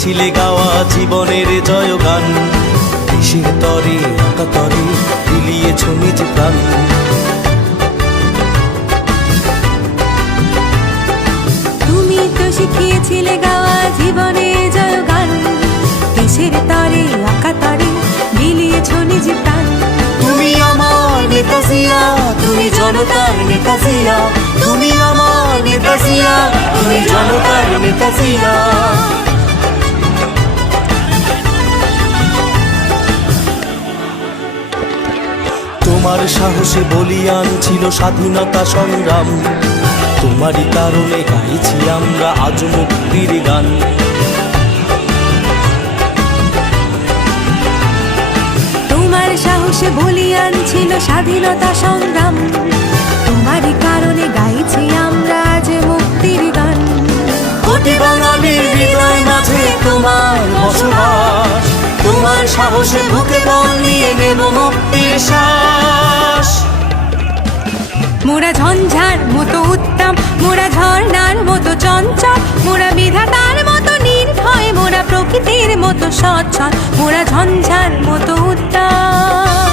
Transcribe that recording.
শিখিয়েছিলে গাওয়া জীবনের জয়গান। দেশের তরে আকাতরে বিলিয়েছ নিজ প্রাণ। তুমি তো শিখিয়েছিলে গাওয়া জীবনের জয়গান। দেশের তরে আকাতরে বিলিয়েছ নিজ প্রাণ। তুমি আমার নেতা জিয়া, তুমি জনতার নেতা জিয়া। তুমি আমার নেতা জিয়া, তুমি জনতার নেতা জিয়া। তোমার সাহসে বলিয়ান ছিল স্বাধীনতা সংগ্রাম। তোমারই কারণে গাইছি আমরা আজ মুক্তির গান। তোমার সাহসে বলিয়ান ছিল স্বাধীনতা সংগ্রাম। তোমারই কারণে গাইছি আমরা আজ মুক্তির গান। কোটি বাঙালির হৃদয় মাঝে তোমার বসবাস। তোমার সাহসে বুকে বল নিয়ে নেব মুক্তির শ্বাস। মোরা ঝঞ্ঝার মতো উত্তম, মোরা ঝর্ণার মতো চঞ্চল, মোরা বিধাতার মতো নির্ভয়, মোরা প্রকৃতির মতো সচ্ছল, মোরা ঝঞ্ঝার মতো উত্তম।